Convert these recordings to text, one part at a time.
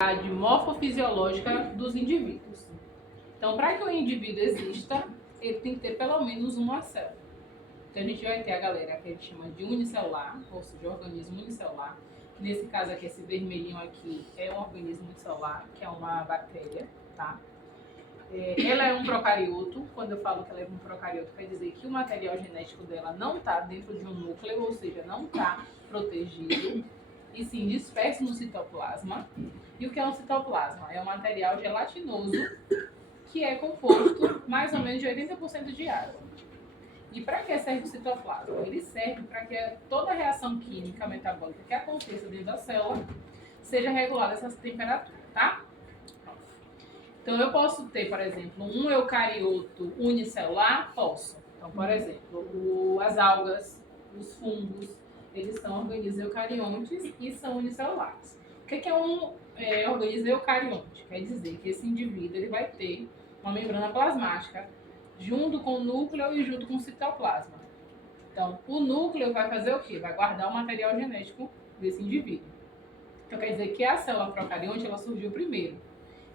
morfofisiológica dos indivíduos. Então, para que o indivíduo exista, ele tem que ter pelo menos uma célula. Então, a gente vai ter a galera que a gente chama de unicelular, ou seja, organismo unicelular. Nesse caso aqui, esse vermelhinho aqui é um organismo unicelular, que é uma bactéria, tá? Ela é um procarioto. Quando eu falo que ela é um procarioto, quer dizer que o material genético dela não está dentro de um núcleo, ou seja, não está protegido, e sim disperso no citoplasma. E o que é um citoplasma? É um material gelatinoso que é composto mais ou menos de 80% de água. E para que serve o citoplasma? Ele serve para que toda a reação química metabólica que aconteça dentro da célula seja regulada essa temperatura, tá? Então, eu posso ter, por exemplo, um eucarioto unicelular? Posso. Então, por exemplo, as algas, os fungos, eles são organismos eucariontes e são unicelulares. O que é um organismo eucarionte? Quer dizer que esse indivíduo ele vai ter uma membrana plasmática junto com o núcleo e junto com o citoplasma. Então, o núcleo vai fazer o quê? Vai guardar o material genético desse indivíduo. Então, quer dizer que a célula procarionte ela surgiu primeiro.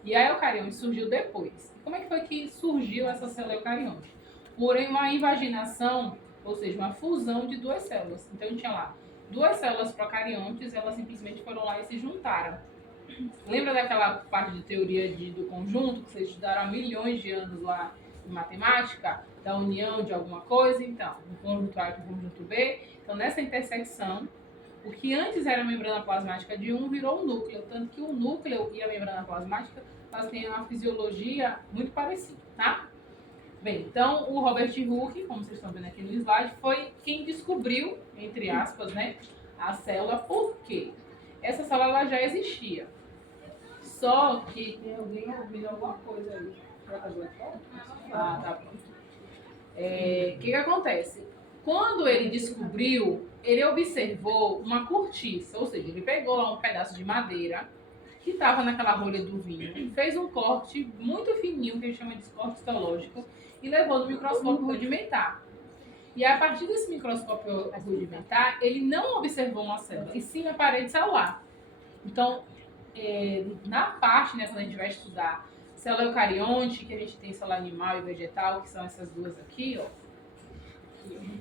E a eucarionte surgiu depois. Como é que foi que surgiu essa célula eucarionte? Por uma invaginação, ou seja, uma fusão de duas células. Então, tinha lá duas células procariontes, elas simplesmente foram lá e se juntaram. Lembra daquela parte de teoria do conjunto que vocês estudaram há milhões de anos lá em matemática? Da união de alguma coisa? Então, um conjunto A com um conjunto B. Então, nessa intersecção, o que antes era a membrana plasmática de um virou um núcleo. Tanto que o núcleo e a membrana plasmática elas têm uma fisiologia muito parecida, tá? Bem, então o Robert Hooke, como vocês estão vendo aqui no slide, foi quem descobriu, entre aspas, né, a célula. Por quê? Essa célula ela já existia. Só que... Tem alguém ouvindo alguma coisa aí? Ah, tá pronto. O que acontece? Quando ele descobriu, ele observou uma cortiça, ou seja, ele pegou lá um pedaço de madeira que estava naquela rolha do vinho, fez um corte muito fininho, que a gente chama de corte histológico, e levou no microscópio rudimentar. E a partir desse microscópio rudimentar, ele não observou uma célula, e sim a parede celular. Então, na parte, né, quando a gente vai estudar célula eucarionte, que a gente tem célula animal e vegetal, que são essas duas aqui, ó.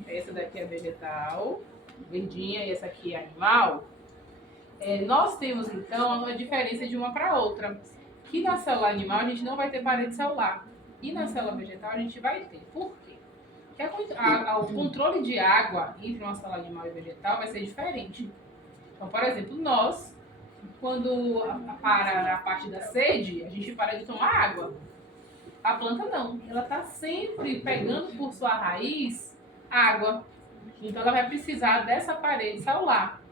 Essa daqui é vegetal, verdinha, e essa aqui é animal. Nós temos, então, uma diferença de uma para outra. Que na célula animal a gente não vai ter parede celular. E na célula vegetal a gente vai ter. Por quê? Porque o controle de água entre uma célula animal e vegetal vai ser diferente. Então, por exemplo, nós, quando para a parte da sede, a gente para de tomar água. A planta não. Ela está sempre pegando por sua raiz água. Então, ela vai precisar dessa parede celular,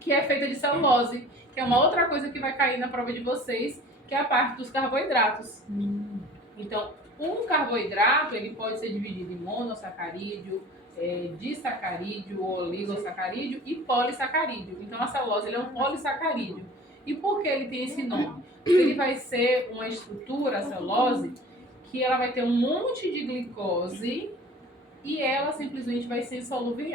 que é feita de celulose, que é uma outra coisa que vai cair na prova de vocês, que é a parte dos carboidratos. Então, um carboidrato ele pode ser dividido em monossacarídeo, disacarídeo, oligosacarídeo e polissacarídeo. Então, a celulose ele é um polissacarídeo. E por que ele tem esse nome? Porque ele vai ser uma estrutura, a celulose, que ela vai ter um monte de glicose e ela simplesmente vai ser insolúvel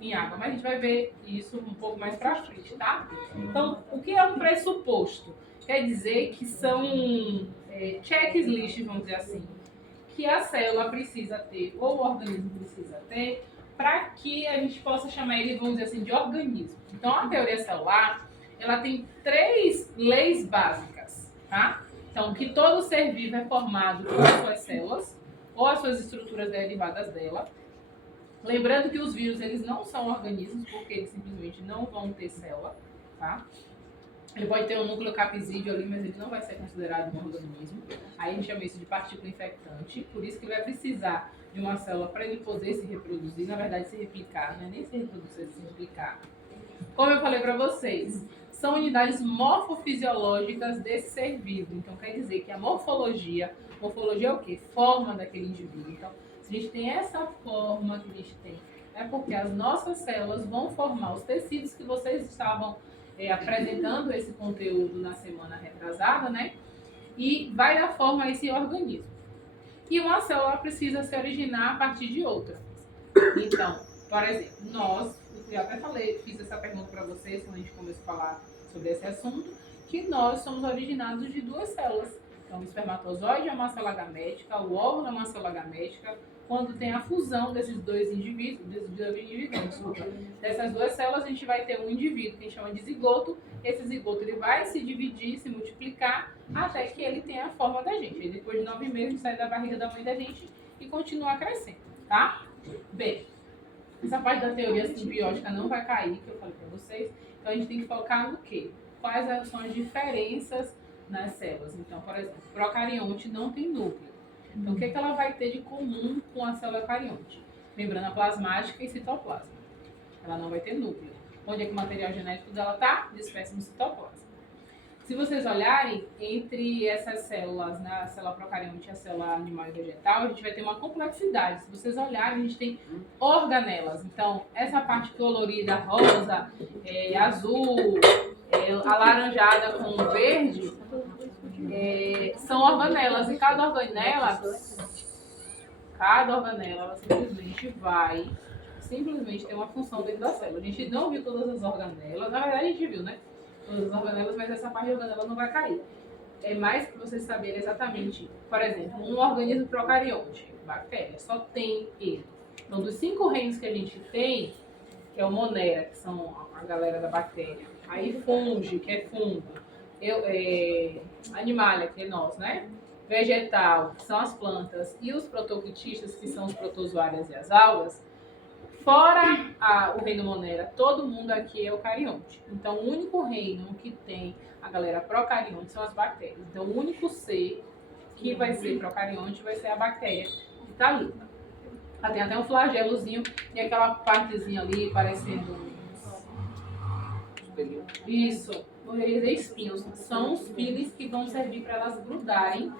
em água. Mas a gente vai ver isso um pouco mais pra frente, tá? Então, o que é um pressuposto? Quer dizer que são checklists, vamos dizer assim, que a célula precisa ter, ou o organismo precisa ter, para que a gente possa chamar ele, vamos dizer assim, de organismo. Então, a teoria celular, ela tem 3 leis básicas, tá? Então, que todo ser vivo é formado por suas células, ou as suas estruturas derivadas dela. Lembrando que os vírus, eles não são organismos, porque eles simplesmente não vão ter célula, tá? Ele pode ter um núcleo capsídeo ali, mas ele não vai ser considerado um organismo. Aí a gente chama isso de partícula infectante, por isso que ele vai precisar de uma célula para ele poder se reproduzir, na verdade se replicar, não é nem se reproduzir, se replicar. Como eu falei para vocês, são unidades morfofisiológicas desse ser vivo. Então quer dizer que a morfologia é o quê? Forma daquele indivíduo. Então, se a gente tem essa forma que a gente tem, é porque as nossas células vão formar os tecidos que vocês estavam apresentando esse conteúdo na semana retrasada, né? E vai dar forma a esse organismo. E uma célula precisa se originar a partir de outra. Então, por exemplo, eu até fiz essa pergunta para vocês quando a gente começou a falar sobre esse assunto. que nós somos originados de duas células. Então, o espermatozoide é uma célula gamética, o óvulo é uma célula gamética. Quando tem a fusão desses dois indivíduos, dessas duas células, a gente vai ter um indivíduo que a gente chama de zigoto. Esse zigoto ele vai se dividir, se multiplicar, até que ele tenha a forma da gente. E depois de 9 meses, sai da barriga da mãe da gente e continua crescendo, tá? Bem, essa parte da teoria simbiótica não vai cair, que eu falei para vocês. Então, a gente tem que focar no quê? Quais são as diferenças nas células. Então, por exemplo, o procarionte não tem núcleo. Então, o que ela vai ter de comum com a célula eucarionte? Membrana plasmática e citoplasma. Ela não vai ter núcleo. Onde é que o material genético dela está? Disperso no citoplasma. Se vocês olharem, entre essas células, né, a célula procarionte e a célula animal e vegetal, a gente vai ter uma complexidade. Se vocês olharem, a gente tem organelas. Então, essa parte colorida, rosa, azul, alaranjada com verde, são organelas. E cada organela ela simplesmente tem uma função dentro da célula. A gente não viu todas as organelas, na verdade a gente viu, né? Todas as organelas, mas essa parte de organela não vai cair. É mais para vocês saberem exatamente, por exemplo, um organismo procarionte, bactéria, só tem ele. Então, dos 5 reinos que a gente tem, que é o Monera, que são a galera da bactéria, aí Fungi, que é fungo, Animalia, que é nós, né? Vegetal, que são as plantas, e os protoclitistas, que são os protozoários e as algas. Fora o reino Monera, todo mundo aqui é eucarionte. Então, o único reino que tem a galera procarionte são as bactérias. Então, o único ser que vai ser procarionte vai ser a bactéria que está ali. Ela tem até um flagelozinho e aquela partezinha ali parecendo isso, espinhos. São os pires que vão servir para elas grudarem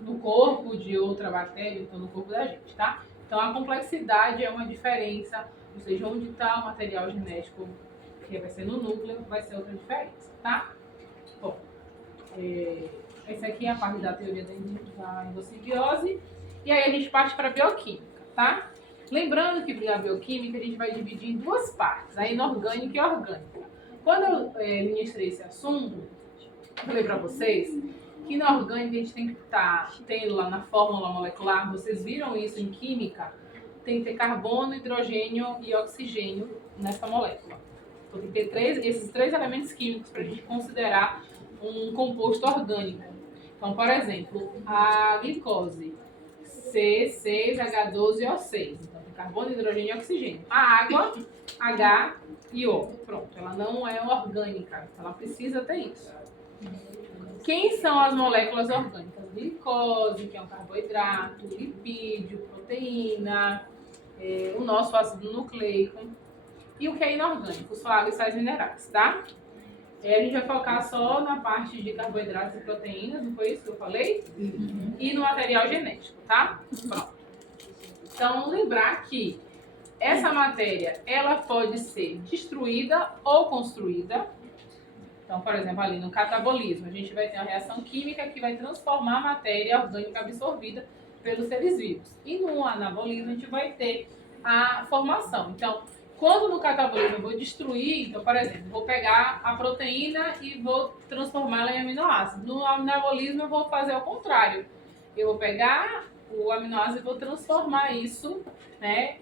no corpo de outra bactéria, então no corpo da gente, tá? Então a complexidade é uma diferença, ou seja, onde está o material genético, que vai ser no núcleo, vai ser outra diferença, tá? Bom, essa aqui é a parte da teoria da endossimbiose, e aí a gente parte para a bioquímica, tá? Lembrando que a bioquímica a gente vai dividir em duas partes, a inorgânica e a orgânica. Quando eu ministrei esse assunto, eu falei para vocês que na orgânica a gente tem que estar tendo lá na fórmula molecular, vocês viram isso em química, tem que ter carbono, hidrogênio e oxigênio nessa molécula. Então tem que ter esses 3 elementos químicos para a gente considerar um composto orgânico. Então, por exemplo, a glicose, C6H12O6. Então tem carbono, hidrogênio e oxigênio. A água, H e O. Pronto, ela não é orgânica, ela precisa ter isso. Quem são as moléculas orgânicas? Glicose, que é um carboidrato, lipídio, proteína, o nosso ácido nucleico. E o que é inorgânico? Só água e sais minerais, tá? A gente vai focar só na parte de carboidratos e proteínas, não foi isso que eu falei? Uhum. E no material genético, tá? Pronto. Então, lembrar que essa matéria, ela pode ser destruída ou construída. Então, por exemplo, ali no catabolismo, a gente vai ter uma reação química que vai transformar a matéria orgânica absorvida pelos seres vivos. E no anabolismo, a gente vai ter a formação. Então, quando no catabolismo eu vou destruir, então, por exemplo, vou pegar a proteína e vou transformá-la em aminoácido. No anabolismo, eu vou fazer o contrário. Eu vou pegar o aminoácido e vou transformar isso, né,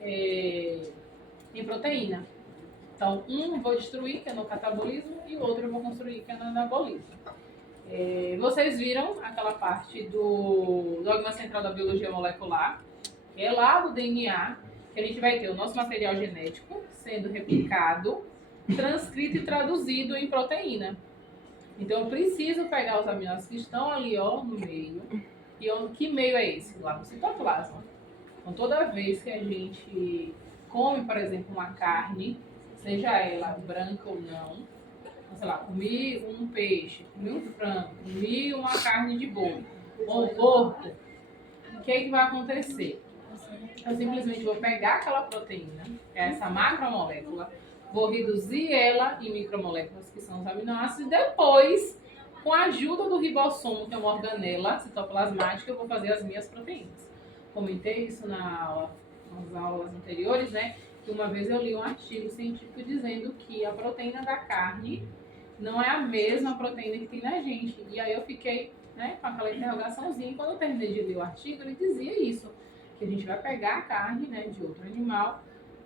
em proteína. Então, um vou destruir, que é no catabolismo, e o outro eu vou construir, que é no anabolismo. Vocês viram aquela parte do dogma central da biologia molecular, que é lá do DNA, que a gente vai ter o nosso material genético sendo replicado, transcrito e traduzido em proteína. Então, eu preciso pegar os aminoácidos que estão ali, ó, no meio. E que meio é esse? Lá no citoplasma. Então, toda vez que a gente come, por exemplo, uma carne, seja ela branca ou não, sei lá, comi um peixe, comi um frango, comi uma carne de boi ou porco, o que é que vai acontecer? Eu simplesmente vou pegar aquela proteína, essa macromolécula, vou reduzir ela em micromoléculas, que são os aminoácidos, e depois, com a ajuda do ribossomo, que é uma organela citoplasmática, eu vou fazer as minhas proteínas. Comentei isso nas aulas anteriores, né? que uma vez eu li um artigo científico dizendo que a proteína da carne não é a mesma proteína que tem na gente. E aí eu fiquei, né, com aquela interrogaçãozinha. E quando eu terminei de ler o artigo, ele dizia isso, que a gente vai pegar a carne, né, de outro animal,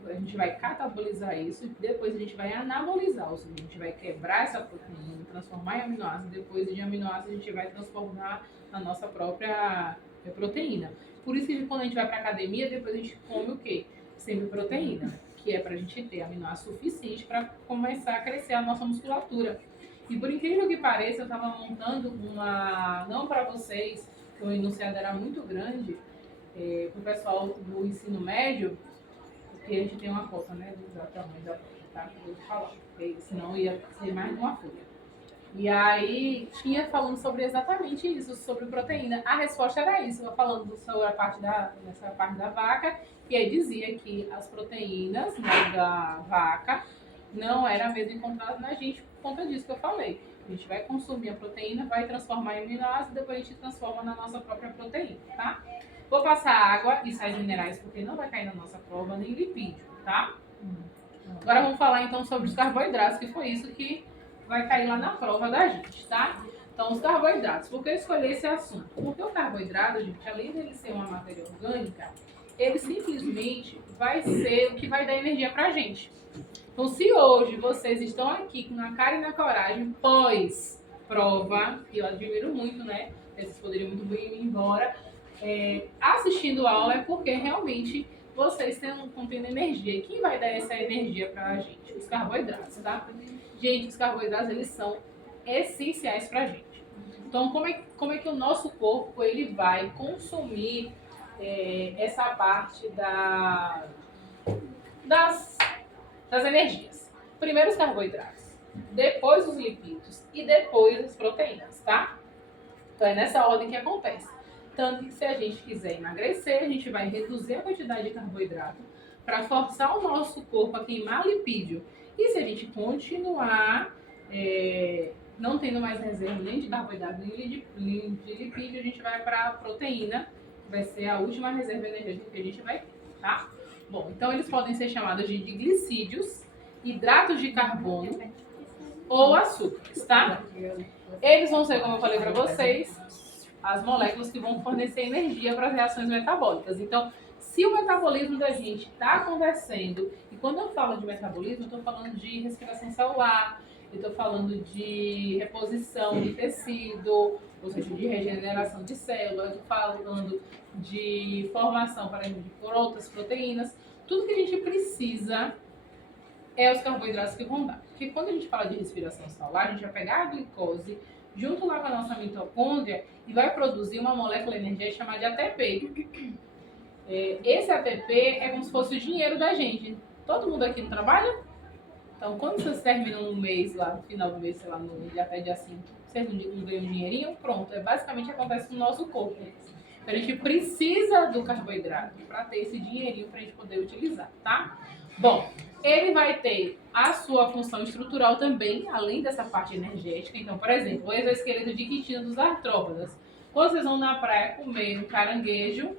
a gente vai catabolizar isso e depois a gente vai anabolizar, ou seja, a gente vai quebrar essa proteína, transformar em aminoácido, depois de aminoácido a gente vai transformar na nossa própria proteína. Por isso que quando a gente vai para academia, depois a gente come o quê? Sempre proteína, que é para a gente ter aminoácido suficiente para começar a crescer a nossa musculatura. E por incrível que pareça, eu estava montando uma, não para vocês, que o enunciado era muito grande, para o pessoal do ensino médio, porque a gente tem uma cota, né, do tamanho da folha, tá? Eu vou falar, porque senão ia ser mais de uma folha. E aí, tinha falando sobre exatamente isso, sobre proteína. A resposta era isso, eu falando sobre nessa parte da vaca, e aí dizia que as proteínas, né, da vaca não era a mesma encontrada na gente por conta disso que eu falei. A gente vai consumir a proteína, vai transformar em aminoácido, depois a gente transforma na nossa própria proteína, tá? Vou passar água e sais minerais, porque não vai cair na nossa prova, nem lipídio, tá? Agora vamos falar então sobre os carboidratos, que foi isso que vai cair lá na prova da gente, tá? Então, os carboidratos. Por que eu escolhi esse assunto? Porque o carboidrato, gente, além dele ser uma matéria orgânica, ele simplesmente vai ser o que vai dar energia pra gente. Então, se hoje vocês estão aqui na cara e na coragem, pós prova, que eu admiro muito, né? Vocês poderiam muito bem ir embora, assistindo a aula, é porque realmente vocês estão tendo energia. E quem vai dar essa energia pra gente? Os carboidratos, tá? Gente, os carboidratos, eles são essenciais pra gente. Então, como é que o nosso corpo ele vai consumir essa parte das energias? Primeiro os carboidratos, depois os lipídios e depois as proteínas, tá? Então, é nessa ordem que acontece. Tanto que se a gente quiser emagrecer, a gente vai reduzir a quantidade de carboidrato para forçar o nosso corpo a queimar lipídio. E se a gente continuar não tendo mais reserva nem de carboidrato nem de lipídio, a gente vai para a proteína, que vai ser a última reserva energética que a gente vai ter, tá? Bom, então eles podem ser chamados de glicídios, hidratos de carbono ou açúcares, tá? Eles vão ser, como eu falei para vocês, as moléculas que vão fornecer energia para as reações metabólicas. Então, se o metabolismo da gente está acontecendo, e quando eu falo de metabolismo, eu estou falando de respiração celular, eu estou falando de reposição de tecido, ou seja, de regeneração de células, eu estou falando de formação, por exemplo, de outras proteínas. Tudo que a gente precisa é os carboidratos que vão dar. Porque quando a gente fala de respiração celular, a gente vai pegar a glicose junto lá com a nossa mitocôndria e vai produzir uma molécula energética chamada de ATP. Esse ATP é como se fosse o dinheiro da gente. Todo mundo aqui não trabalha? Então, quando vocês terminam um mês lá, no final do mês, sei lá, até dia 5, vocês não ganham um dinheirinho? Pronto, basicamente acontece no nosso corpo. Então, a gente precisa do carboidrato para ter esse dinheirinho para a gente poder utilizar, tá? Bom, ele vai ter a sua função estrutural também, além dessa parte energética. Então, por exemplo, o exoesqueleto de quitina dos artrópodas. Quando vocês vão na praia comer um caranguejo,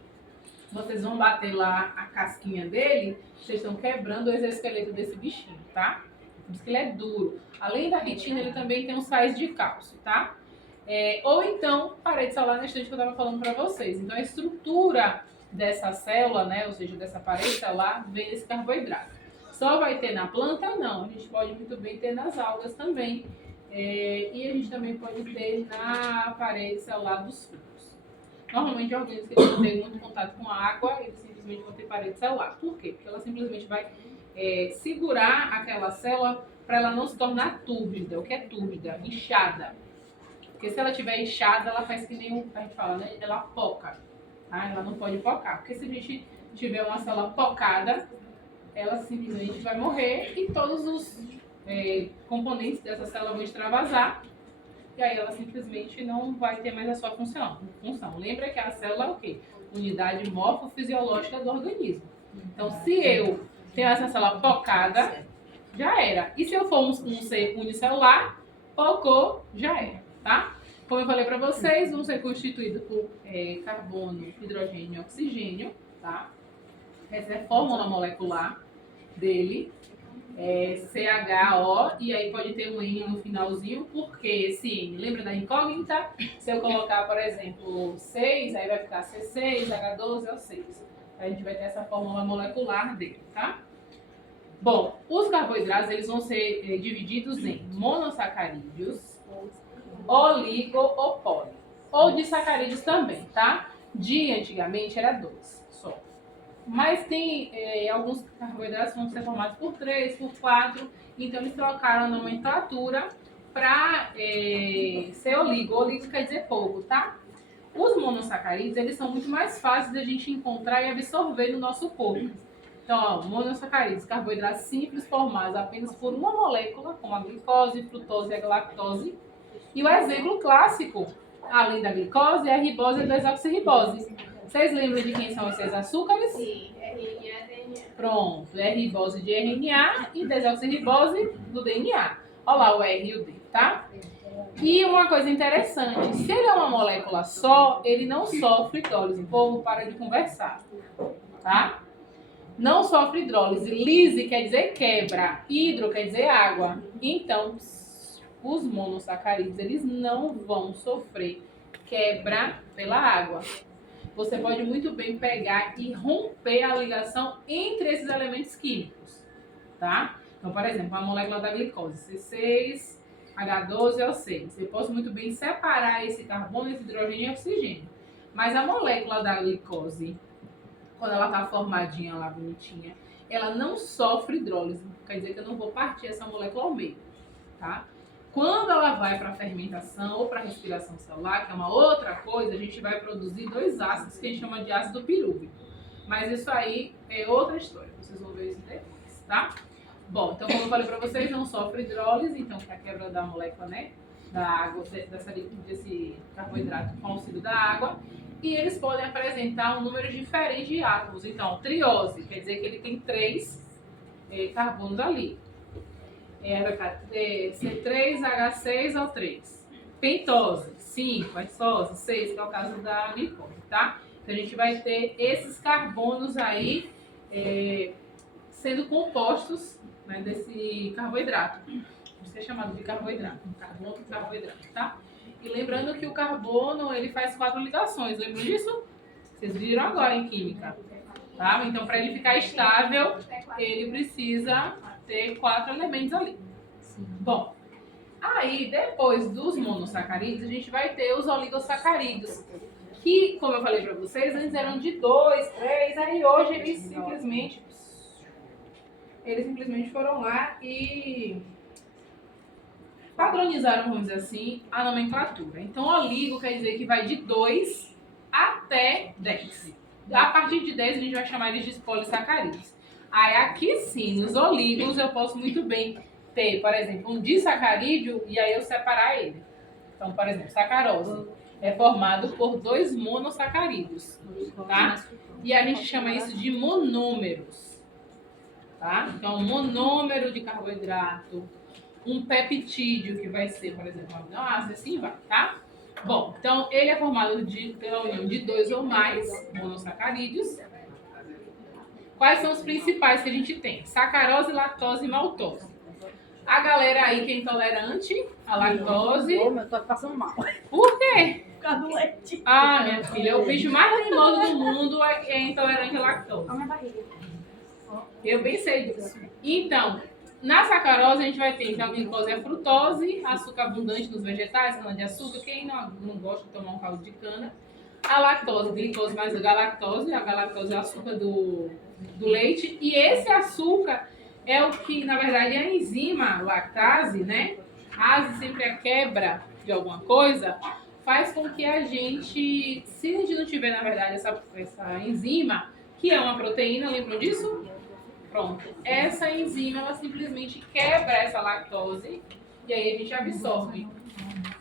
vocês vão bater lá a casquinha dele, vocês estão quebrando o exoesqueleto desse bichinho, tá? Por isso que ele é duro. Além da quitina, ele também tem os sais de cálcio, tá? Ou então, parede celular na estante que eu estava falando para vocês. Então, a estrutura dessa célula, né, ou seja, dessa parede celular, vem desse carboidrato. Só vai ter na planta? Não. A gente pode muito bem ter nas algas também. E a gente também pode ter na parede celular dos frutos. Normalmente, organismos que não têm muito contato com a água, eles simplesmente vão ter parede celular. Por quê? Porque ela simplesmente vai segurar aquela célula para ela não se tornar túrgida. O que é túrgida? Inchada. Porque se ela estiver inchada, ela faz que nem a gente fala, né? Ela poca. Tá? Ela não pode pocar. Porque se a gente tiver uma célula pocada, ela simplesmente vai morrer e todos os componentes dessa célula vão extravasar. E aí ela simplesmente não vai ter mais a sua função. Lembra que a célula é o quê? Unidade morfofisiológica do organismo. Então, se eu tenho essa célula focada, já era. E se eu for um ser unicelular, focou, já era, tá? Como eu falei para vocês, vão ser constituídos por carbono, hidrogênio e oxigênio, tá? Essa é a fórmula molecular. dele. CHO, e aí pode ter um N no finalzinho, porque esse N, lembra da incógnita? Se eu colocar, por exemplo, 6, aí vai ficar C6, H12O6. A gente vai ter essa fórmula molecular dele, tá? Bom, os carboidratos, eles vão ser divididos em monossacarídeos, oligo ou poli, ou disacarídeos também, tá? Antigamente era 2 só. Mas tem alguns carboidratos que vão ser formados por 3, por 4, então eles trocaram a nomenclatura para ser oligo. Oligo quer dizer pouco, tá? Os monossacarídeos, eles são muito mais fáceis de a gente encontrar e absorver no nosso corpo. Então, ó, monossacarídeos, carboidratos simples formados apenas por uma molécula, como a glicose, frutose e a galactose. E o exemplo clássico, além da glicose, é a ribose e a desoxirribose. Vocês lembram de quem são esses açúcares? Sim, RNA, DNA. Pronto, é ribose de RNA e desoxirribose do DNA. Olha lá o R e o D, tá? E uma coisa interessante, se ele é uma molécula só, ele não sofre hidrólise. O povo para de conversar, tá? Não sofre hidrólise. Lise quer dizer quebra, hidro quer dizer água. Então, os monossacarídeos, eles não vão sofrer quebra pela água. Você pode muito bem pegar e romper a ligação entre esses elementos químicos, tá? Então, por exemplo, a molécula da glicose, C6, H12O6. Eu posso muito bem separar esse carbono, esse hidrogênio e oxigênio. Mas a molécula da glicose, quando ela está formadinha lá, bonitinha, ela não sofre hidrólise. Quer dizer que eu não vou partir essa molécula ao meio, tá? Quando ela vai para a fermentação ou para a respiração celular, que é uma outra coisa, a gente vai produzir 2 ácidos que a gente chama de ácido pirúvico. Mas isso aí é outra história, vocês vão ver isso depois, tá? Bom, então como eu falei para vocês, não sofre hidrólise, então que é a quebra da molécula, né, da água, desse carboidrato com auxílio da água. E eles podem apresentar um número diferente de átomos. Então, triose, quer dizer que ele tem 3 carbonos ali. C3H6O3. Pentose, 5. Hexose, 6, que é o caso da glicose, tá? Então, a gente vai ter esses carbonos aí sendo compostos, né, desse carboidrato. Isso é chamado de carboidrato. Carbono e carboidrato, tá? E lembrando que o carbono, ele faz 4 ligações. Lembram disso? Vocês viram agora em química. Tá? Então, para ele ficar estável, ele precisa ter 4 elementos ali. Bom, aí depois dos monossacarídeos, a gente vai ter os oligosacarídeos. Que, como eu falei para vocês, antes eram de 2, 3, aí hoje eles simplesmente foram lá e padronizaram, vamos dizer assim, a nomenclatura. Então, oligo quer dizer que vai de 2 até 10. A partir de 10, a gente vai chamar eles de polissacarídeos. Aí, aqui sim, nos oligos, eu posso muito bem ter, por exemplo, um disacarídeo e aí eu separar ele. Então, por exemplo, sacarose é formado por 2 monossacarídeos, tá? E a gente chama isso de monômeros, tá? Então, monômero de carboidrato, um peptídeo, que vai ser, por exemplo, um aminoácido, assim vai, tá? Bom, então ele é formado pela união de 2 ou mais monossacarídeos. Quais são os principais que a gente tem? Sacarose, lactose e maltose. A galera aí que é intolerante à lactose... Eu tô passando mal. Por quê? Por causa do leite. Ah, minha filha, o bicho mais teimoso do mundo é intolerante à lactose. A minha barriga. Eu bem sei disso. Então, na sacarose a gente vai ter, então, a glicose é a frutose, açúcar abundante nos vegetais, cana-de-açúcar. Quem não gosta de tomar um caldo de cana. A lactose, glicose mais a galactose é o açúcar do leite. E esse açúcar é o que, na verdade, é a enzima lactase, né? Ase sempre a quebra de alguma coisa, faz com que a gente, se a gente não tiver, na verdade, essa enzima, que é uma proteína, lembram disso? Pronto. Essa enzima, ela simplesmente quebra essa lactose e aí a gente absorve.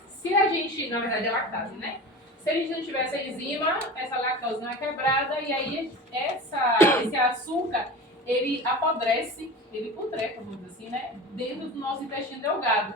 Se a gente, na verdade, é lactase, né? Se a gente não tiver essa enzima, essa lactose não é quebrada e aí esse açúcar, ele apodrece, ele putrefa, vamos dizer assim, né? Dentro do nosso intestino delgado.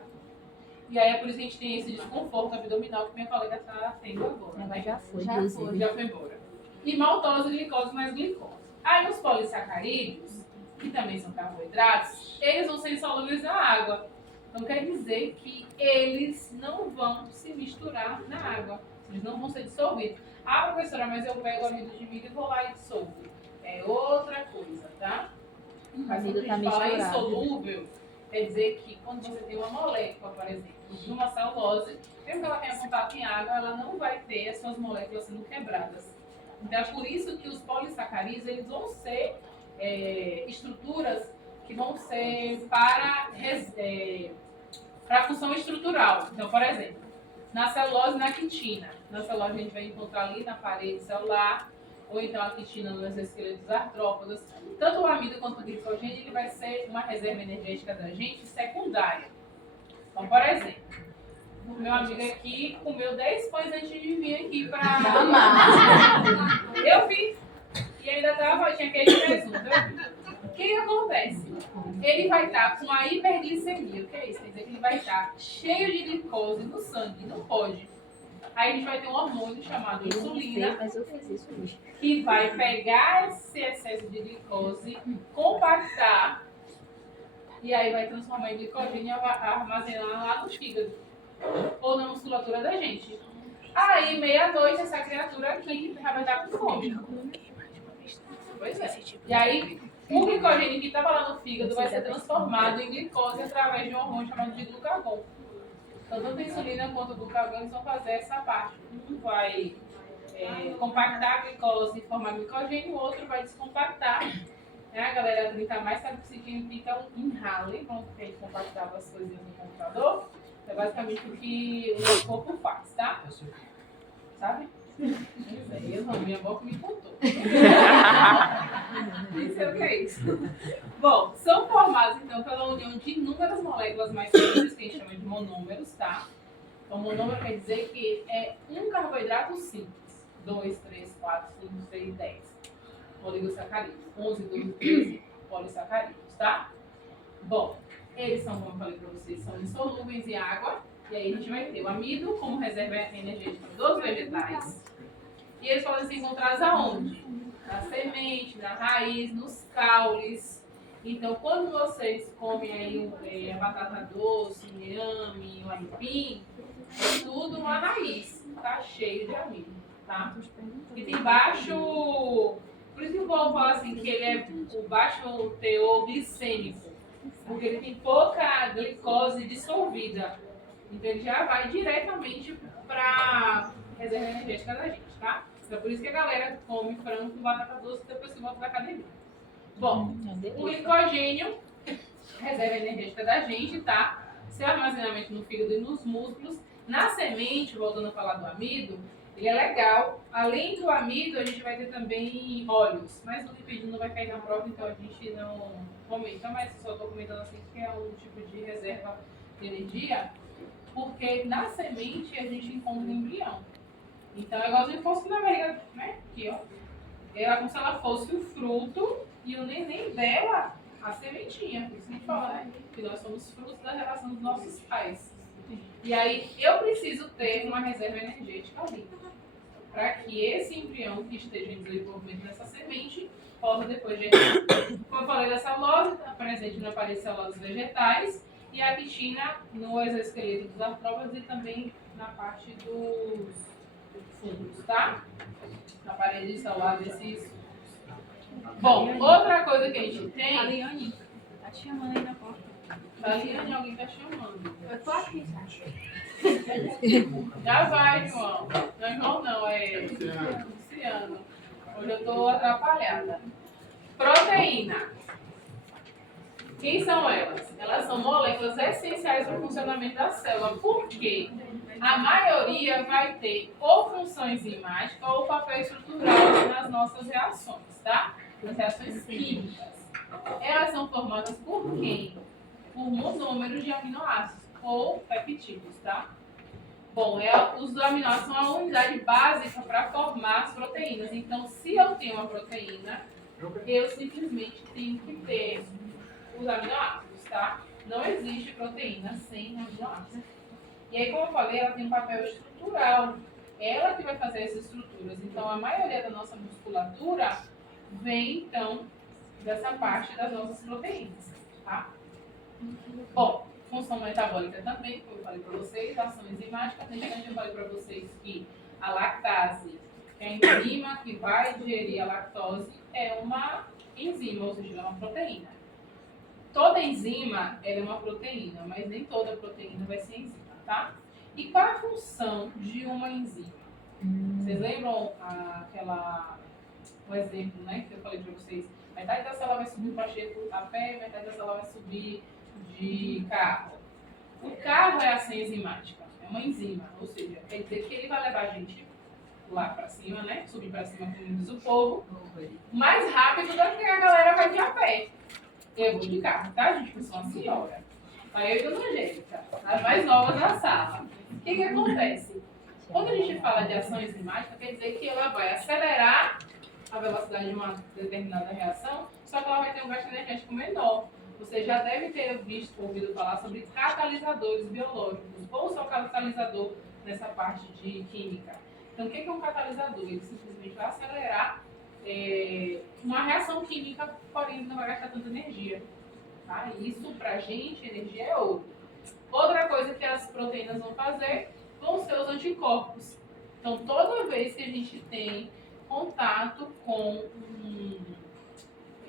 E aí é por isso que a gente tem esse desconforto abdominal que minha colega está tendo agora. Ela já foi, Já foi embora. E maltose, glicose mais glicose. Aí os polissacarídeos, que também são carboidratos, eles vão ser insolúveis na água. Então quer dizer que eles não vão se misturar na água. Eles não vão ser dissolvidos. Ah, professora, mas eu pego amido de milho e vou lá e dissolvo. É outra coisa, tá? Mas quando a gente fala insolúvel, quer dizer que quando você tem uma molécula, por exemplo, de uma celulose, mesmo que ela tenha contato em água, ela não vai ter as suas moléculas sendo quebradas. Então é por isso que os polissacarídeos eles vão ser estruturas que vão ser para a função estrutural. Então, por exemplo, na celulose e na quitina. Na celulose a gente vai encontrar ali na parede celular, ou então a quitina nos esqueletos artrópodos. Tanto o amido quanto o glicogênio ele vai ser uma reserva energética da gente secundária. Então, por exemplo, o meu amigo aqui comeu 10 pães antes de vir aqui para... Eu vi. E ainda tinha queijo e presunto. O que acontece? Ele vai estar com a hiperglicemia. O que é isso? Quer dizer que ele vai estar cheio de glicose no sangue. Não pode. Aí a gente vai ter um hormônio chamado insulina, que vai pegar esse excesso de glicose, compactar, e aí vai transformar em glicogênio e armazenar lá no fígado, ou na musculatura da gente. Aí, meia-noite, essa criatura aqui já vai estar com fome. Pois é. E aí, o glicogênio que estava lá no fígado vai ser transformado em glicose através de um hormônio chamado de glucagon. Então, tanto a insulina quanto o glucagon eles vão fazer essa parte. Um vai compactar a glicose e formar glicogênio, o outro vai descompactar. A galera brinca mais, sabe que significa um enrale, como a gente compactava as coisinhas no computador. É basicamente o que o nosso corpo faz, tá? Sabe? Eu não, minha boca me contou. Nem sei o que é isso. Bom, são formados então pela união de inúmeras moléculas mais simples, que a gente chama de monômeros, tá? Então, monômero quer dizer que é um carboidrato simples. 2, 3, 4, 5, 6, 10. Oligosacarídeos. 11, 12, 13 polissacarídeos, tá? Bom, eles são, como eu falei para vocês, são insolúveis em água. E aí a gente vai ter o amido como reserva energética dos vegetais. E eles podem ser encontrados aonde? Na semente, na raiz, nos caules. Então, quando vocês comem aí a batata doce, o inhame, o aipim, é tudo uma raiz. Tá cheio de amido, tá? E tem baixo... Por isso que o povo fala assim, que ele é o baixo teor glicêmico. Porque ele tem pouca glicose dissolvida. Então, ele já vai diretamente para a reserva energética da gente, tá? Então, é por isso que a galera come frango com batata doce depois que volta da academia. Bom, o glicogênio, reserva energética da gente, tá? Seu armazenamento no fígado e nos músculos. Na semente, voltando a falar do amido, ele é legal. Além do amido, a gente vai ter também óleos. Mas o lipídio não vai cair na prova, então a gente não comenta. Mas só estou comentando assim que é um tipo de reserva de energia. Porque na semente a gente encontra o embrião. Então é igual se fosse na barriga, né? Aqui, ó. É como se ela fosse o fruto e o neném dela, a sementinha. Por isso que a gente fala, né? Que nós somos frutos da relação dos nossos pais. E aí eu preciso ter uma reserva energética ali. Para que esse embrião que esteja em desenvolvimento nessa semente possa depois gerar. Como eu falei da celulose, está presente na parede celular dos vegetais. E a quitina no exoesqueleto dos artrópodes e também na parte dos fungos, tá? Na parede celular desses. Bom, outra coisa que a gente tem. A Liane tá te chamando aí na porta. A Liane, alguém tá chamando. Eu tô aqui. Já vai, João. Não é João, não, é Luciano. Hoje eu tô atrapalhada. Proteína. Quem são elas? Elas são moléculas essenciais para o funcionamento da célula. Por quê? A maioria vai ter ou função enzimática ou papel estrutural nas nossas reações, tá? Nas reações químicas. Elas são formadas por quem? Por monômeros de aminoácidos ou peptídeos, tá? Bom, os aminoácidos são a unidade básica para formar as proteínas. Então, se eu tenho uma proteína, eu simplesmente tenho que ter os aminoácidos, tá? Não existe proteína sem aminoácidos. E aí, como eu falei, ela tem um papel estrutural. Ela que vai fazer essas estruturas. Então, a maioria da nossa musculatura vem, então, dessa parte das nossas proteínas, tá? Bom, função metabólica também, como eu falei para vocês, ação enzimática. Antes eu falei para vocês que a lactase, que é a enzima que vai digerir a lactose, é uma enzima, ou seja, é uma proteína. Toda enzima ela é uma proteína, mas nem toda proteína vai ser enzima, tá? E qual é a função de uma enzima? Vocês lembram o exemplo, né, que eu falei para vocês? Metade da célula vai subir para a pé, metade da célula vai subir de carro. O carro é ação enzimática, é uma enzima, ou seja, quer dizer que ele vai levar a gente lá para cima, né? Subir para cima, como diz o povo, mais rápido do que a galera vai de a pé. Eu vou de carro, tá, gente? Eu sou uma senhora. Aí eu e Dona Angélica, as mais novas da sala. O que acontece? Quando a gente fala de ação enzimática, quer dizer que ela vai acelerar a velocidade de uma determinada reação, só que ela vai ter um gasto energético menor. Você já deve ter ouvido falar sobre catalisadores biológicos, ou só catalisador nessa parte de química. Então, o que é um catalisador? Ele simplesmente vai acelerar uma reação química, porém não vai gastar tanta energia. Tá? Isso, pra gente, energia é ouro. Outra coisa que as proteínas vão fazer vão ser os anticorpos. Então, toda vez que a gente tem contato com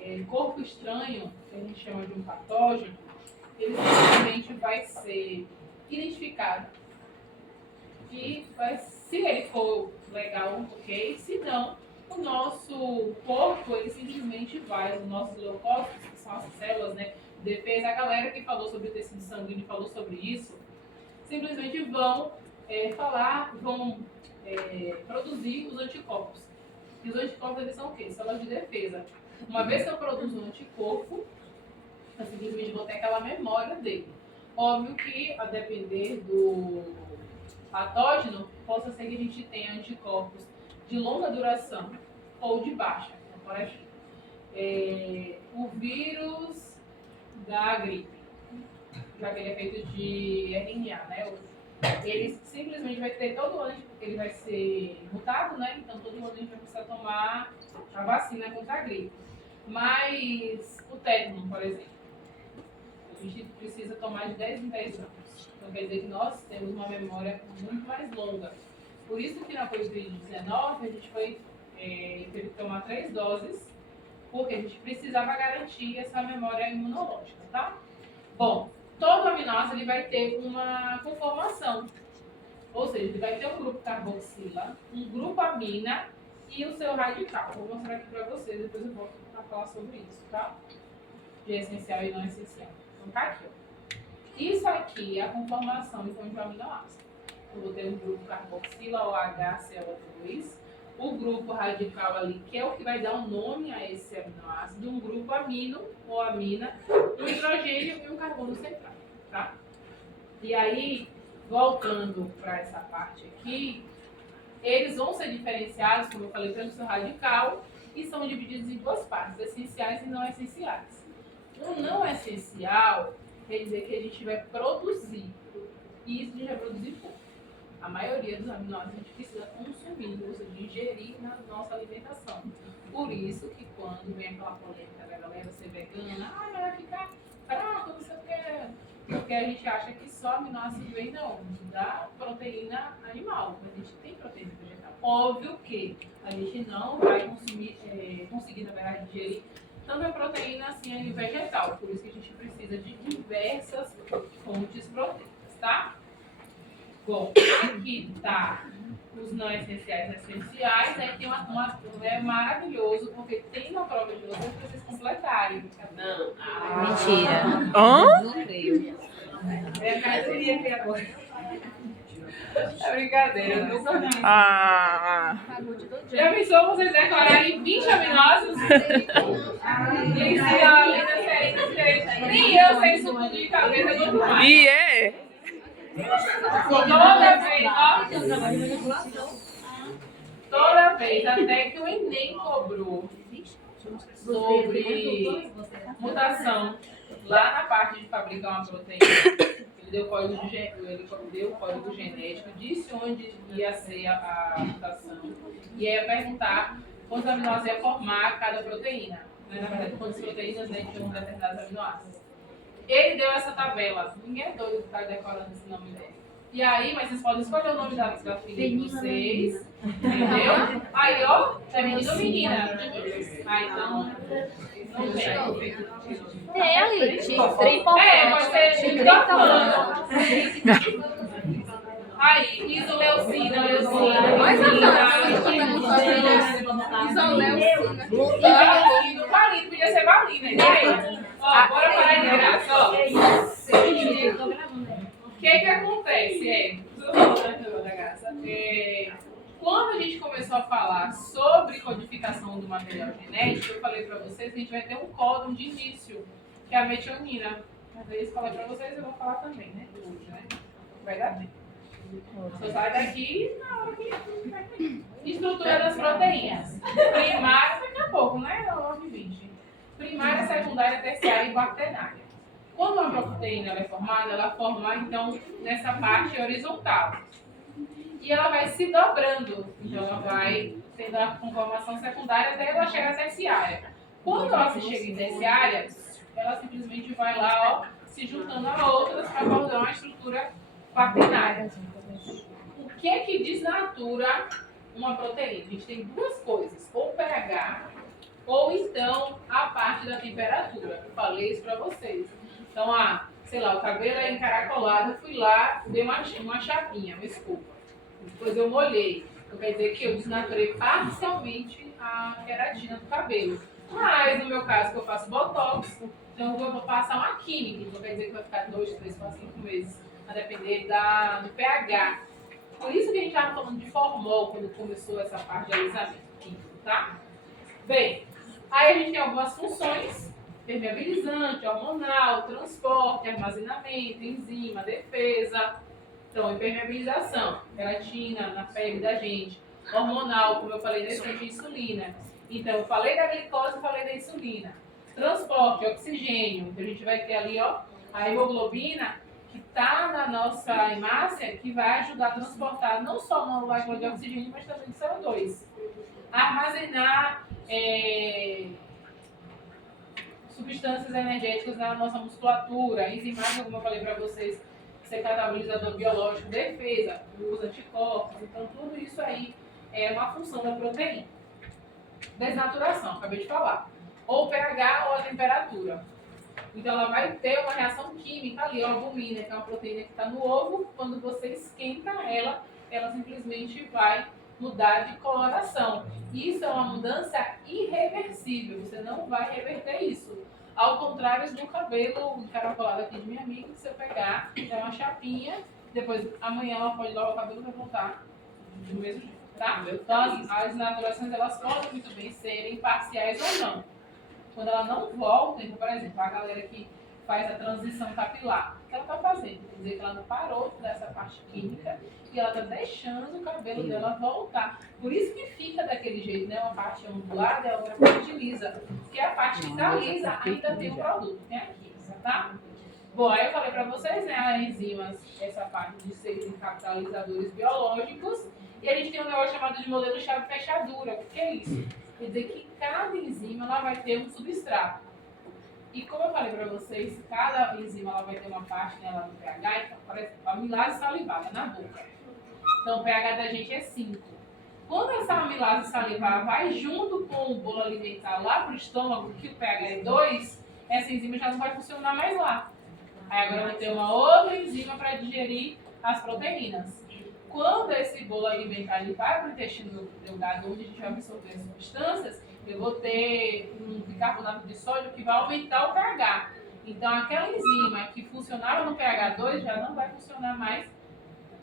um corpo estranho, que a gente chama de um patógeno, ele simplesmente vai ser identificado. E se ele for legal, ok. Se não, o nosso corpo, ele simplesmente vai, os nossos leucócitos, que são as células, né, de defesa, a galera que falou sobre o tecido sanguíneo falou sobre isso, simplesmente vão produzir os anticorpos. E os anticorpos, eles são o quê? Células de defesa. Uma vez que eu produzo um anticorpo, eu simplesmente vou ter aquela memória dele. Óbvio que, a depender do patógeno, possa ser que a gente tenha anticorpos de longa duração ou de baixa. Então, por exemplo, o vírus da gripe, já que ele é feito de RNA, né? Ele simplesmente vai ter todo ano, porque ele vai ser mutado, né? Então todo ano a gente vai precisar tomar a vacina contra a gripe. Mas o tétano, por exemplo, a gente precisa tomar de 10 em 10 anos. Então quer dizer que nós temos uma memória muito mais longa. Por isso que na Covid-19 a gente teve que tomar 3 doses, porque a gente precisava garantir essa memória imunológica, tá? Bom, todo aminoácido ele vai ter uma conformação. Ou seja, ele vai ter um grupo carboxila, um grupo amina e o seu radical. Vou mostrar aqui para vocês, depois eu volto para falar sobre isso, tá? De essencial e não essencial. Então tá aqui, ó. Isso aqui é a conformação então, de um aminoácido. Eu vou ter um grupo carboxila, OHCO2, o grupo radical ali, que é o que vai dar o nome a esse aminoácido, um grupo amino ou amina, um hidrogênio e um carbono central, tá? E aí, voltando para essa parte aqui, eles vão ser diferenciados, como eu falei, pelo seu radical, e são divididos em 2 partes, essenciais e não essenciais. O não essencial quer dizer que a gente vai produzir, e isso a gente vai produzir pouco. A maioria dos aminoácidos a gente precisa consumir, ou seja, ingerir na nossa alimentação. Por isso que quando vem aquela polêmica da galera ser vegana, mas vai ficar fraco, não sei o que. Porque a gente acha que só aminoácido vem da proteína animal, mas a gente tem proteína vegetal. Óbvio que a gente não vai conseguir, na verdade, digerir tanta proteína assim vegetal. Por isso que a gente precisa de diversas fontes proteicas, tá? Bom, aqui tá os não essenciais e essenciais. Aí tem é maravilhoso, porque tem na prova de vocês para vocês completarem. Não. Mentira. Hã? Não creio. É parceria aqui agora. É brincadeira, eu nunca vi. Ah, Já pensou vocês declararem 20 aminoácidos? Glicerina, serina, nem eu sei isso tudo de cabeça do mais. e é? Toda vez, ó. Toda vez, até que o Enem cobrou sobre mutação lá na parte de fabricar uma proteína. Ele deu o código genético, disse onde ia ser a mutação. E aí ia perguntar quantos aminoácidos ia formar cada proteína. né? Na verdade, quantas proteínas, né, de um determinado aminoácido. Ele deu essa tabela. Ninguém é doido pra decorando esse nome dele. E aí, mas vocês podem escolher o nome da filha de vocês. Entendeu? Aí, ó, é menino ou menina? Ah, então. Não tem. Tem ali, trem Pode ser gritando. Aí, isoleucina, leucina. Mais Isoleucina. Valina, valina, podia ser valina. E aí? Ó, bora parar de graça, ó. O que acontece? Quando a gente começou a falar sobre codificação do material genético, eu falei para vocês que a gente vai ter um códon de início, que é a metionina. Às vezes falei para vocês, eu vou falar também, né? Hoje, né? Vai dar tempo. Só sai daqui na hora que... Estrutura das proteínas. Primária, daqui a pouco, né? 9h20. Primária, secundária, terciária e quaternária. Quando uma proteína ela é formada, ela forma, então, nessa parte horizontal. E ela vai se dobrando. Então, ela vai tendo a conformação secundária até ela chegar à terciária. Quando ela se chega em terciária, ela simplesmente vai lá, ó, se juntando a outras para formar uma estrutura quaternária. O que é que desnatura uma proteína? A gente tem duas coisas, ou pH, ou então a parte da temperatura. Eu falei isso para vocês. Então, sei lá, o cabelo é encaracolado, eu fui lá, dei uma chapinha, uma escova. Depois eu molhei. Então quer dizer que eu desnaturei parcialmente a queratina do cabelo. Mas no meu caso, que eu faço botox, então eu vou passar uma química. Então quer dizer que vai ficar 2, 3, 4, 5 meses, a depender do pH. Por isso que a gente estava falando de formol quando começou essa parte de alisamento químico, tá? Bem, aí a gente tem algumas funções: permeabilizante, hormonal, transporte, armazenamento, enzima, defesa. Então, impermeabilização, queratina na pele da gente. Hormonal, como eu falei, de insulina. Então, eu falei da glicose e falei da insulina. Transporte, oxigênio. Então, a gente vai ter ali, ó, a hemoglobina, que está na nossa hemácia, que vai ajudar a transportar não só a molécula de oxigênio, mas também de CO2. Armazenar substâncias energéticas na nossa musculatura, enzimática, como eu falei para vocês, ser catalisador biológico, defesa, os anticorpos. Então, tudo isso aí é uma função da proteína. Desnaturação, acabei de falar. Ou o pH ou a temperatura. Então, ela vai ter uma reação química ali, a albumina, que é uma proteína que está no ovo. Quando você esquenta ela, ela simplesmente vai mudar de coloração. Isso é uma mudança irreversível, você não vai reverter isso. Ao contrário do cabelo encaracolado aqui de minha amiga, que se eu pegar, é uma chapinha, depois amanhã ela pode lavar o cabelo e vai voltar do mesmo jeito, tá? Então as desnaturações, elas podem muito bem serem parciais ou não. Quando ela não volta, então, por exemplo, a galera que faz a transição capilar, o que ela está fazendo? Quer dizer que ela não parou dessa parte química e ela está deixando o cabelo dela voltar. Por isso que fica daquele jeito, né? Uma parte ondulada e a outra parte lisa. Porque a parte que está lisa ainda tem o produto, tem aqui, tá? Bom, aí eu falei para vocês, né? As enzimas, essa parte de serem capitalizadores biológicos. E a gente tem um negócio chamado de modelo chave-fechadura. O que é isso? Quer dizer que cada enzima ela vai ter um substrato. E como eu falei para vocês, cada enzima ela vai ter uma parte nela no pH, então, por exemplo, a amilase salivada na boca. Então o pH da gente é 5. Quando essa amilase salivar vai junto com o bolo alimentar lá para o estômago, que o pH é 2, essa enzima já não vai funcionar mais lá. Aí agora vai ter uma outra enzima para digerir as proteínas. Quando esse bolo alimentar ele vai para o intestino delgado, onde a gente vai absorver as substâncias, eu vou ter um bicarbonato de sódio que vai aumentar o pH. Então, aquela enzima que funcionava no pH 2 já não vai funcionar mais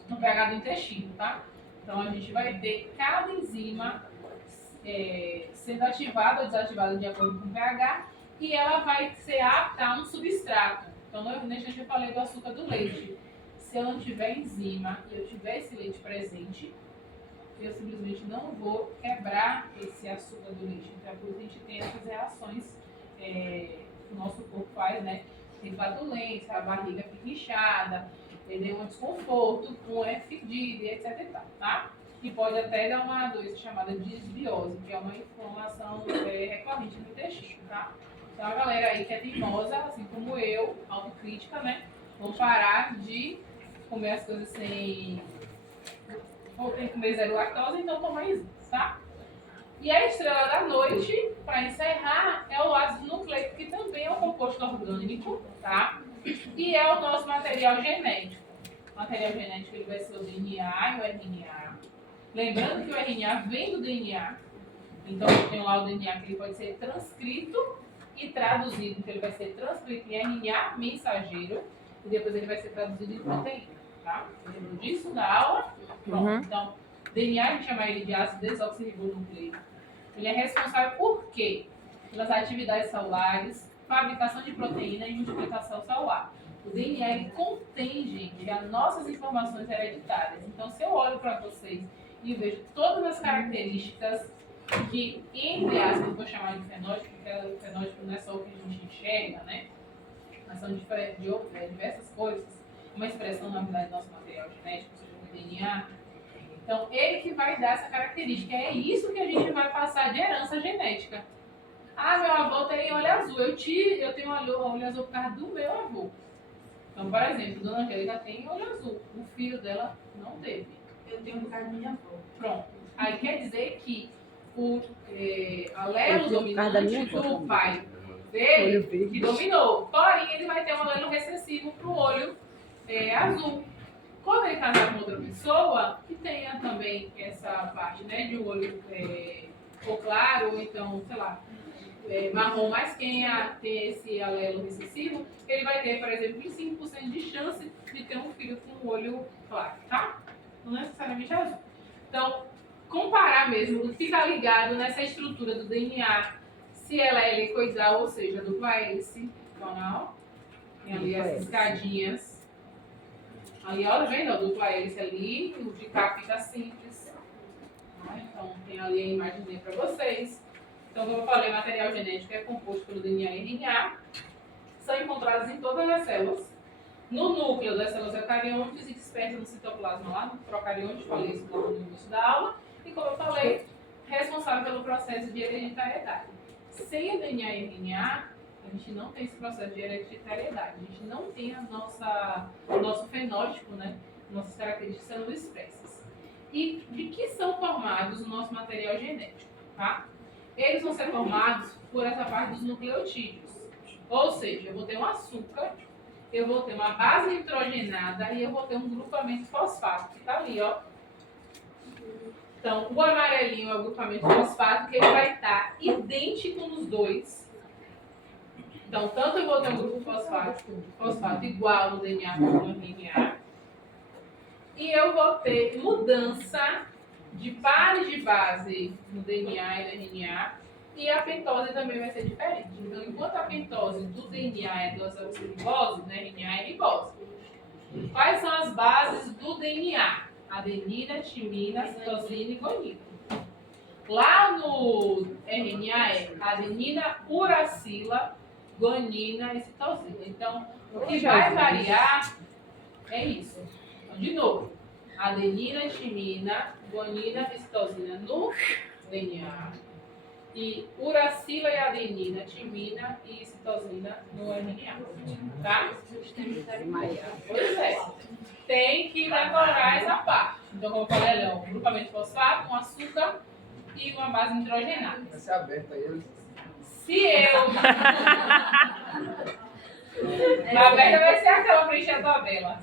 no pH do intestino, tá? Então, a gente vai ter cada enzima sendo ativada ou desativada de acordo com o pH e ela vai ser apta a um substrato. Então, nesse eu falei do açúcar do leite. Se eu não tiver enzima e eu tiver esse leite presente, eu simplesmente não vou quebrar esse açúcar do leite. Então, por isso a gente tem essas reações que o nosso corpo faz, né? Tem flatulência, a barriga fica inchada, tem um desconforto, com fedido, etc. Tá? que pode até dar uma doença chamada disbiose, que é uma inflamação recorrente no intestino, tá? Então a galera aí que é teimosa, assim como eu, autocrítica, né? Vou parar de comer as coisas sem... Ou tem que comer zero lactose, então toma isso, tá? E a estrela da noite, para encerrar, é o ácido nucleico, que também é um composto orgânico, tá? E é o nosso material genético. O material genético ele vai ser o DNA e o RNA. Lembrando que o RNA vem do DNA. Então, tem lá o DNA que ele pode ser transcrito e traduzido. Então, ele vai ser transcrito em RNA mensageiro e depois ele vai ser traduzido em proteína, tá? Lembram disso da aula? Pronto. Então, DNA a gente chama ele de ácido desoxirribonucleico. Ele é responsável por quê? Pelas atividades celulares, fabricação de proteína e multiplicação celular. O DNA ele contém, gente, as nossas informações hereditárias. Então, se eu olho para vocês e vejo todas as características que, entre aspas, eu vou chamar de fenótipo, porque o fenótipo não é só o que a gente enxerga, né? Mas são diversas coisas, uma expressão, na verdade, do nosso material genético, ou seja, o DNA. Então, ele que vai dar essa característica. É isso que a gente vai passar de herança genética. Ah, meu avô tem olho azul. Eu tenho olho azul por causa do meu avô. Então, por exemplo, Dona Angélica tem olho azul. O filho dela não teve. Eu tenho por causa da minha avó. Pronto. Aí quer dizer que o alelo dominante do pai dele, que dominou. Porém, ele vai ter um alelo recessivo para o olho azul. Quando ele casar com outra pessoa, que tenha também essa parte, né, de um olho ou claro, ou então, sei lá, marrom, mas quem tem esse alelo recessivo, ele vai ter, por exemplo, 25% de chance de ter um filho com um olho claro, tá? Não necessariamente azul. Então, comparar mesmo, fica ligado nessa estrutura do DNA, se ela é helicoidal, ou seja, dupla hélice, tonal, tem ali as escadinhas. Ali, olha, vendo a dupla hélice ali, o de cá fica simples. Então, tem ali a imagem para vocês. Então, como eu falei, o material genético é composto pelo DNA e RNA. São encontrados em todas as células. No núcleo das células eucariontes e dispersas no citoplasma lá no procarionte, falei isso logo no início da aula. E como eu falei, responsável pelo processo de hereditariedade. Sem o DNA e RNA, a gente não tem esse processo de hereditariedade. A gente não tem o nosso fenótipo, né? Nossas características sendo expressas. E de que são formados o nosso material genético, tá? Eles vão ser formados por essa parte dos nucleotídeos. Ou seja, eu vou ter um açúcar, eu vou ter uma base nitrogenada e eu vou ter um grupamento fosfato, que está ali, ó. Então, o amarelinho é o grupamento fosfato, que ele vai estar idêntico nos dois. Então, tanto eu vou ter um grupo fosfato igual no DNA como no RNA. E eu vou ter mudança de pares de base no DNA e no RNA. E a pentose também vai ser diferente. Então, enquanto a pentose do DNA é desoxirribose, no RNA é ribose. Quais são as bases do DNA? Adenina, timina, citosina e guanina. Lá no RNA é adenina, uracila, guanina e citosina. Então, o que vai variar é isso. Então, de novo, adenina, timina, guanina e citosina no DNA. E uracila e adenina, timina e citosina no RNA. Tá? Pois é. Tem que decorar essa parte. Então, como eu falei, é um grupamento fosfato, um açúcar e uma base nitrogenada. Vai ser aberto aí. Se eu... A aberta vai ser aquela para encher a tabela.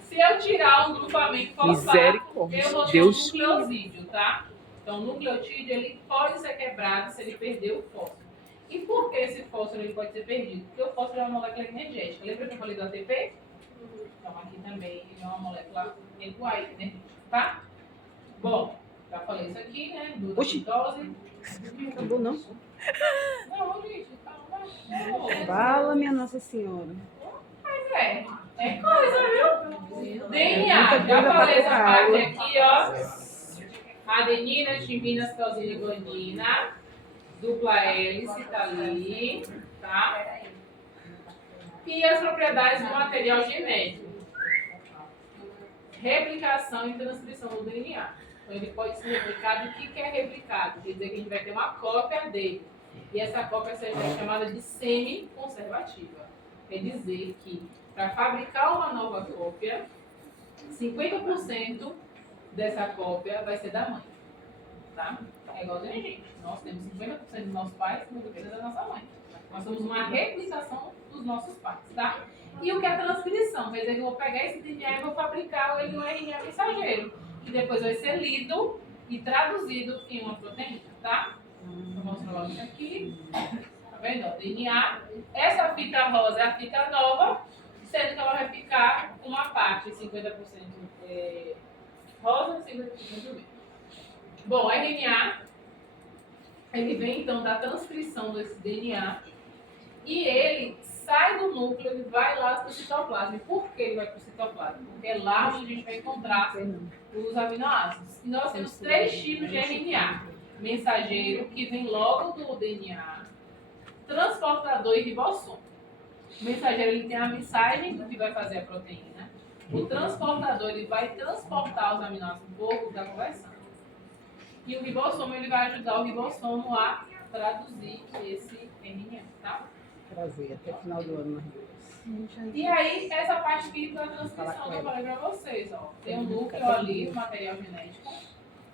Se eu tirar um grupamento fosfato, eu vou ter um nucleosídeo, tá? Então, o nucleotídeo ele pode ser quebrado se ele perder o fósforo. E por que esse fósforo ele pode ser perdido? Porque o fósforo é uma molécula energética. Lembra que eu falei do ATP? Então, aqui também ele é uma molécula energética, tá? Bom, já falei isso aqui, né? Do mitose. Acabou, não? Não, gente, calma. Fala, minha Nossa Senhora. Mas é coisa, viu? DNA, já falei essa parte aqui, ó. Adenina, timina, citosina e guanina. Dupla hélice, tá ali, tá? E as propriedades do material genético. replicação e transcrição do DNA. Então, ele pode ser replicado. O que é replicado? Quer dizer que a gente vai ter uma cópia dele. E essa cópia é chamada de semi-conservativa. Quer dizer que, para fabricar uma nova cópia, 50% dessa cópia vai ser da mãe. Tá? É igual a gente. Nós temos 50% dos nossos pais e 50% da nossa mãe. Nós somos uma replicação dos nossos pais. Tá? E o que é a transcrição? Quer dizer que eu vou pegar esse DNA e vou fabricar ele no RNA mensageiro. Que depois vai ser lido e traduzido em uma proteína. Tá? Vou mostrar logo isso aqui. Tá vendo? Ó, DNA. Essa fita rosa é a fita nova, sendo que ela vai ficar uma parte 50% rosa e 50% verde. Bom, o RNA, ele vem então da transcrição desse DNA e ele sai do núcleo e vai lá para o citoplasma. E por que ele vai para o citoplasma? Porque é lá onde a gente vai encontrar os aminoácidos. E nós temos 3 tipos de RNA. Mensageiro, que vem logo do DNA, transportador e ribossomo. O mensageiro ele tem a mensagem do que vai fazer a proteína. O transportador ele vai transportar os aminoácidos por da conversão. E o ribossomo ele vai ajudar o ribossomo a traduzir esse RNA, tá? Trazer até o final do ano. E aí, essa parte aqui da transcrição que eu falei para vocês, ó. Tem um núcleo ali, o material genético.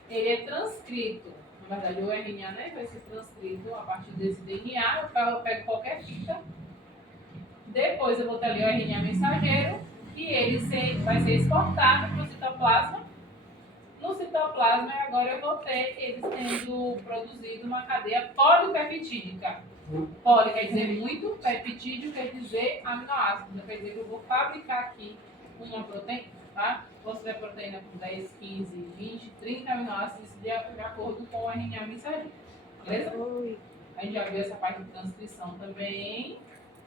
Ele é transcrito. Na verdade, o RNA né, vai ser transcrito a partir desse DNA. Eu pego qualquer fita. Depois eu vou ter ali o RNA mensageiro. E ele vai ser exportado para o citoplasma. No citoplasma, agora eu vou ter eles tendo produzido uma cadeia polipeptídica. Poli quer dizer muito, peptídeo quer dizer aminoácido. Quer dizer que eu vou fabricar aqui uma proteína, tá? Você tem proteína com 10, 15, 20, 30 aminoácidos de acordo com o RNA mensageiro. Beleza? A gente já viu essa parte de transcrição também.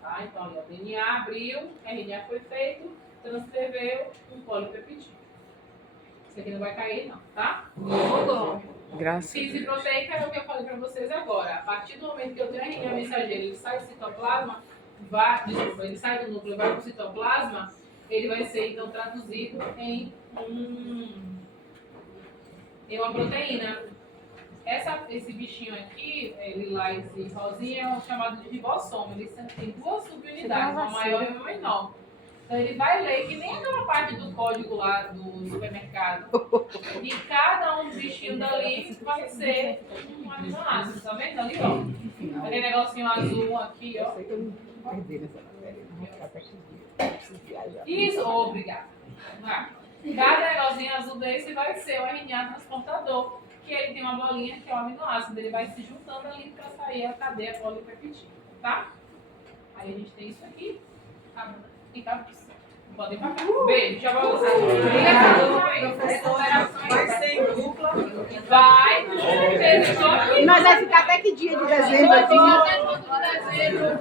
Tá? Então, ali, o DNA abriu, RNA foi feito, transcreveu um polipeptídeo. Isso aqui não vai cair, não, tá? Graças. Síntese proteica é o que eu falei para vocês agora. A partir do momento que eu tenho RNA mensageiro, ele sai do citoplasma, ele sai do núcleo e vai para o citoplasma, ele vai ser então traduzido em uma proteína. Esse bichinho aqui, lilás e rosinha, é o chamado de ribossomo. Ele tem 2 subunidades, uma maior e uma menor. Então ele vai ler que nem aquela parte do código lá do supermercado. E cada um dos bichinhos dali vai ser um aminoácido. Tá vendo ali, ó? Aquele negocinho azul aqui, ó. Isso, obrigada. Cada negocinho azul desse vai ser o RNA transportador, que ele tem uma bolinha que é o aminoácido. Ele vai se juntando ali para sair a cadeia polipeptídica, tá? Aí a gente tem isso aqui. E tá. Podem ir pra cá. Beijo, já vou usar. Vai ser em dupla. Vai, com certeza. Estou aqui. Mas vai ficar até que dia de dezembro aqui? Até todo dezembro.